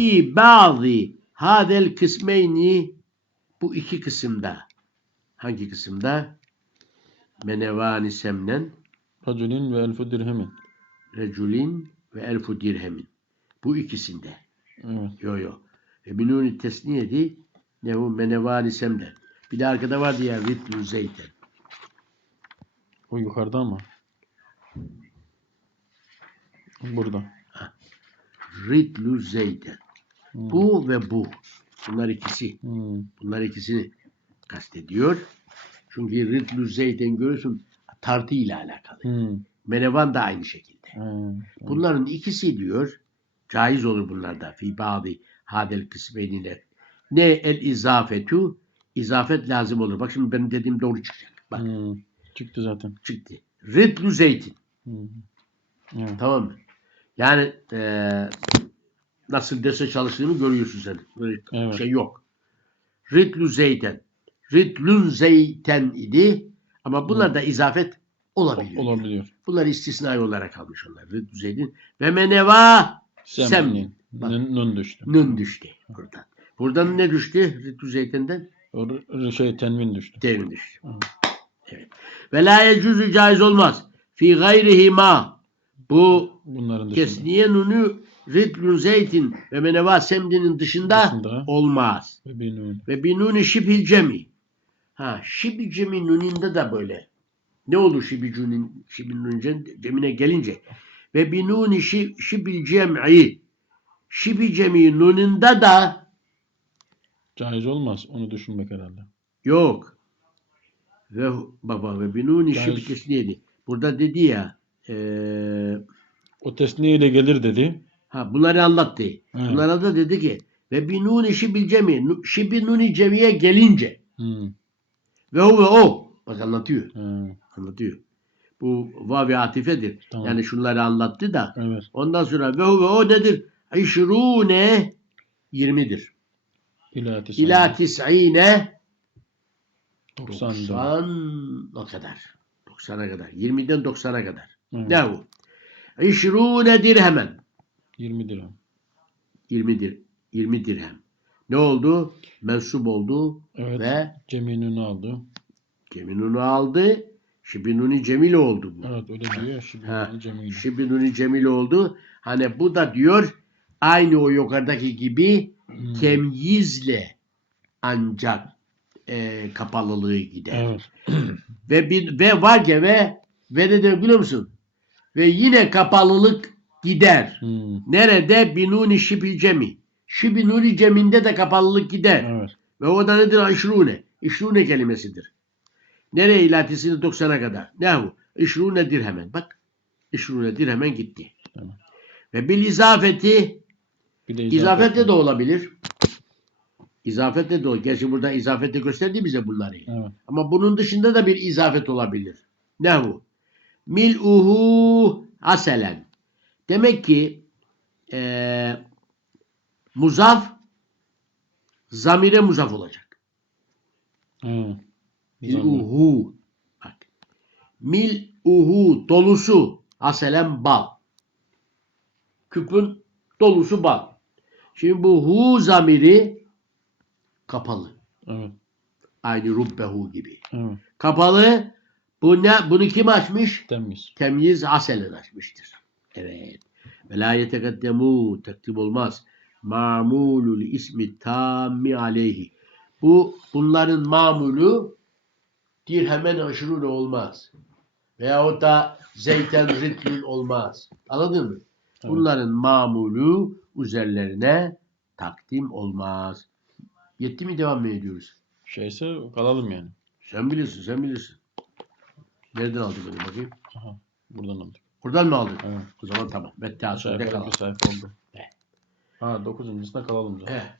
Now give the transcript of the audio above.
fi bazı hadel kısmeyni bu iki kısımda. Hangi kısımda? Menevani semnen Raculin ve elfu dirhemin. reculin ve elfu dirhemin. Bu ikisinde. Evet. Yo yo. Ve binuni tesniyedi ne bu menevani semnen. Bir de arkada vardı ya ritlu zeyten. O yukarıda ama. Burada. Ritlu zeyten. Hmm. Bu ve bu. Bunlar ikisi. Hmm. Bunlar ikisini kastediyor. Çünkü ritlu zeyten görüyorsun tartı ile alakalı. Hmm. Menevan da aynı şekilde. Hmm. Bunların ikisi diyor caiz olur bunlarda fi bazı hadel kısmeniyle. Ne el izafetu izafet lazım olur. Bak şimdi benim dediğim doğru çıkacak. Bak Hmm. Çıktı zaten. çıktı. Ritlu zeytin. Hmm. Evet. Tamam mı? Yani eee, nasıl dese çalıştığını görüyorsun sen. Böyle Evet. şey yok. Ritlu zeyten. Ritlun zeyten idi. Ama bunlar da izafet olabiliyor. Olabiliyor. Bunlar istisnai olarak almış onlar. Ritlu zeytin. Ve meneva Semnin. Nun düştü. nun düştü buradan. Buradan ne düştü? Ritlu zeytinden O r- şey tenvin düştü. devin düştü. Evet. Ve la yecuzu caiz olmaz. Fi gayrihima bu Bunların. Kesniye nunu ritlun zeytin ve meneva semdinin dışında, Dışında. olmaz. Ve bir nun. Ve binuni şibil cemi. Ha şibil cemi nuninde de böyle. Ne olur şibil cunin cem- cemine gelince. Ve binuni şi, şibil cem'i. Şibil cemi nununda da Caiz olmaz. Onu düşünmek herhalde. yok. Ve baba ve binuni Caiz. şibil kesniyedi. Burada dedi ya eee O tesniye ile gelir dedi. Ha bunları anlattı. Evet. Bunlara da dedi ki ve binun işi bilcemi. Şibi nuni cemiye gelince Hmm. ve o ve o. Bak anlatıyor. Ha, Anlatıyor. Bu vavi atifedir. Tamam. Yani şunları anlattı da Evet. ondan sonra ve o ve o nedir? İşrune 20'dir. İlâ tis'in. İlâ tis'ine 90. 90'a kadar. 90'a kadar. 20'den 90'a kadar. Evet. Ne bu? İşrune dirhemen. 20 dirhem. 20 dir 20 dirhem. Ne oldu? Mensup oldu Evet. ve Cemil'ini aldı. Cemilunu aldı. Şibinuni Cemil oldu bu. Evet öyle diyor Ha, Cemil. Şibinuni Cemil oldu. Hani bu da diyor aynı o yukarıdaki gibi Hmm. temyizle ancak e, kapalılığı gider. Evet. Ve bir, ve var ki ve ve ne diyor biliyor musun? Ve yine kapalılık gider. Hmm. Nerede? Binuni şibil cemi. Şibinuni ceminde de kapalılık gider. Evet. Ve o da nedir? İşrune. İşrune kelimesidir. Nereye ilatisini 90'a kadar? Ne bu? İşrune dirhemen. Bak. İşrune dirhemen gitti. Tamam. Ve bil izafeti Bir de izafette de olabilir. İzafette de olur. Gerçi burada izafette gösterdi bize bunları. Evet. Ama bunun dışında da bir izafet olabilir. Ne bu? Mil'uhu aselen. Demek ki eee muzaf zamire muzaf olacak. Zammı. Mil'uhu. Bak. Mil'uhu dolusu aselen bal. Küpün dolusu bal. Şimdi bu hu zamiri kapalı. Evet. Aynı rubbehu gibi. Evet. Kapalı. Bu ne? Bunu kim açmış? Temiz. Temyiz aselen açmıştır. Evet. Ve la takdim olmaz. Mamulul ismi tammi aleyhi. Bu bunların mamulu dirhemen aşırı olmaz. Veyahut da zeyten ritlün olmaz. Anladın mı? Evet. Bunların mamulu üzerlerine takdim olmaz. Yetti mi devam mı ediyoruz? Şeyse kalalım yani. Sen bilirsin, sen bilirsin. Nereden aldık onu bakayım? Aha. Buradan aldık. Buradan mı aldın? Evet. O zaman tamam. Kalalım. bir sayfa oldu. He. Ha dokuzuncusunda kalalım zaten. He.